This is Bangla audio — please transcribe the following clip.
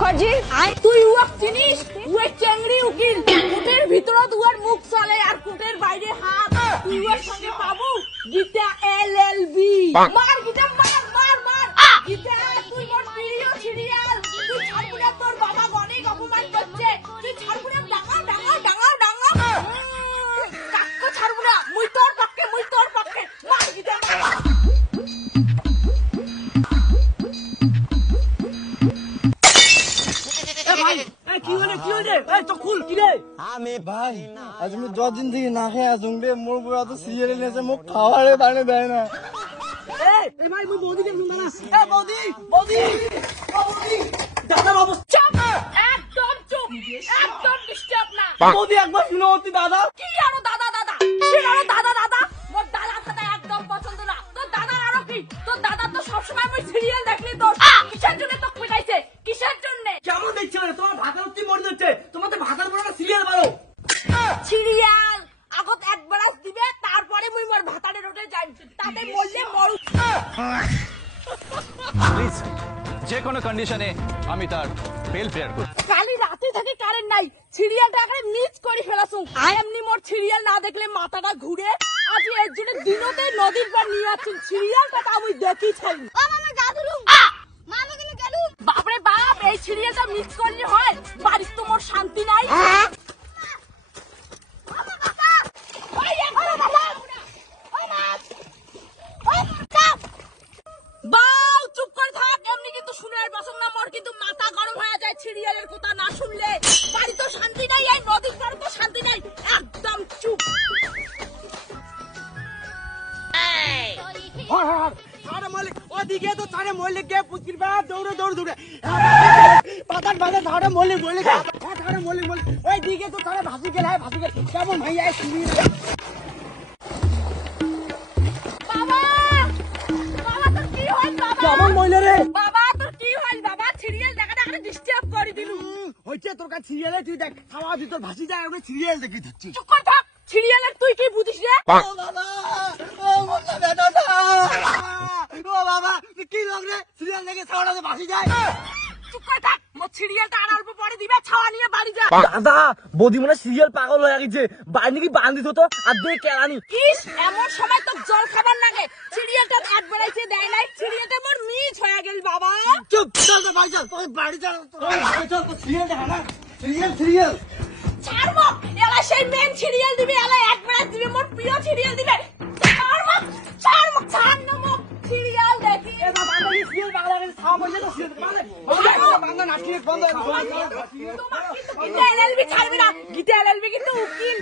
মুখার্জি তুই উয়াক চিনিস? উয়ে চেংড়ি উকিল, কোটের ভিতরত উয়ার মুখ চলে আর কোটের বাইরে হাত। তুই উয়ার সঙ্গে পাবো গীতা এলএলবি। মার গীতা, মার মার মার গীতা। তুই মোর প্রিয় সিরিয়াল, তুই ছাড়বি না। তোর বাবা অনেক অপমান করছে, তুই ছাড়বি না। ডাঙা ডাঙা ডাঙা ডাঙা কাককে ছাড়বি না। মুই তোর পক্ষে, মুই তোর পক্ষে। মার গীতা, মার। আমি ভাই আজ আমি 10 দিন থেকে না খেয়ে আসুন রে। মোর বুড়া তো সিরিয়াল নিয়েছে, মুখ খাওয়ারে বানে দেয় না। ভাই মুই বৌদি দেখুন না। বৌদি বৌদি বৌদি দাদা বাবু চুপ, একদম চুপ, একদম ডিস্টার্ব না। বৌদি একবার শুনো অতি দাদা। কি আরো দাদা দাদা? কিসের আরো দাদা দাদা? মোর দাদা দাদা একদম পছন্দ না। তোর দাদা আরো কি? তোর দাদা তো সবসময় আমি সিরিয়াল দেখলি। তোর কিসের জন্য তো পিটাইছে? কিসের জন্য? কেমন দেখছে মানে তোমার ভাতার অতি মরে যাচ্ছে। তোমাদের ভাতার বড় একটা সিরিয়াল বারো সিরিয়াল আগত একবার দিবে, তারপরে মুই মোর ভাতারে রোডে যাই। তাতে বললে মরু। প্লিজ যে কোনো কন্ডিশনে আমি তার বেল প্রেয়ার করব। কালি রাতে থেকে কারেন্ট নাই, সিরিয়ালটা এখানে মিস করে ফেলাছো। এমনি মোর সিরিয়াল না দেখলে মাথাটা ঘুরে। আজ এর জন্য দিনতে নদীর পার নিয়ে যাচ্ছেন। সিরিয়ালটা আমি দেখি ছাই। ও মামা গাদুলু, মামা কেন গেল? বাপরে বাপ, এই সিরিয়ালটা মিস করলে হয়? বাড়িতে তো মোর শান্তি নাই। বাউ, চুপ করে থাক। এমনি কিন্তু শুনে বসন না, মোর কিন্তু মাথা গরম হয়ে যায় সিরিয়ালের কথা না শুনলে। বাড়ি তো শান্তি নাই, এই নদীর পাড়ে তো শান্তি নাই। একদম চুপ। আরে মালিক ওদিকে তো তারে মল্লিক কে পুচকির বা দৌড়ে দৌড়ে দৌড়ে পাতার বাজে ধারে মল্লিক মল্লিক ধারে মল্লিক মল্লিক ওই দিকে তো তারে ভাসি গেল। হ্যাঁ ভাসি গেল কেমন ভাইয়া শুনি। বাবা, বাবা তোর কি হল? বাবা কেমন মহিলা রে? বাবা তোর কি হল? বাবা সিরিয়াল দেখাটা এখানে ডিস্টার্ব করে দিলু। হইছে তোর কাছে সিরিয়ালে তুই দেখ খাওয়া দি তোর ভাসি যায় ওকে সিরিয়াল দেখি ধরছি। চুপ করে থাক। সিরিয়ালের তুই কি বুঝিস রে? ও বাবা ও মোটা বেটা ও বাবা কি লোক রে সিরিয়াল দেখে ছাওড়াতে ভাসি যায়। চুপ করে থাক। মোর সিরিয়ালটা আর অল্প পরে দিবে, ছাওয়া নিয়ে বাড়ি যা। দাদা বৌদি মনে সিরিয়াল পাগল হয়ে গেছে। বাড়ি নাকি বান্ধিত তো আর দুই কেরানি। ইস, এমন সময় তো জল খাবার লাগে। সিরিয়ালটা এক বেড়াইছে দেয় নাই। সিরিয়ালটা মোর মিস হয়ে গেল বাবা। চুপ চল তো ভাই চল তুই বাড়ি চল চল তো সিরিয়াল দেখা না। সিরিয়াল সিরিয়াল ছাড় মক, এলা সেই মেন সিরিয়াল দিবে, এলা এক বেড়া দিবে মোর প্রিয় সিরিয়াল দিবে। ছাড় মক, ছাড় মক, ছাড় না মক। সিরিয়াল দেখি। এ বাবা আমি সিরিয়াল বাংলা করে খাওয়া মজা তো সিরিয়াল বাংলা বাংলা নাটক বন্ধ তোমার কিন্তু গীতা এলএলবি ছাড়বি না। গীতা এলএলবি কিন্তু উকিল।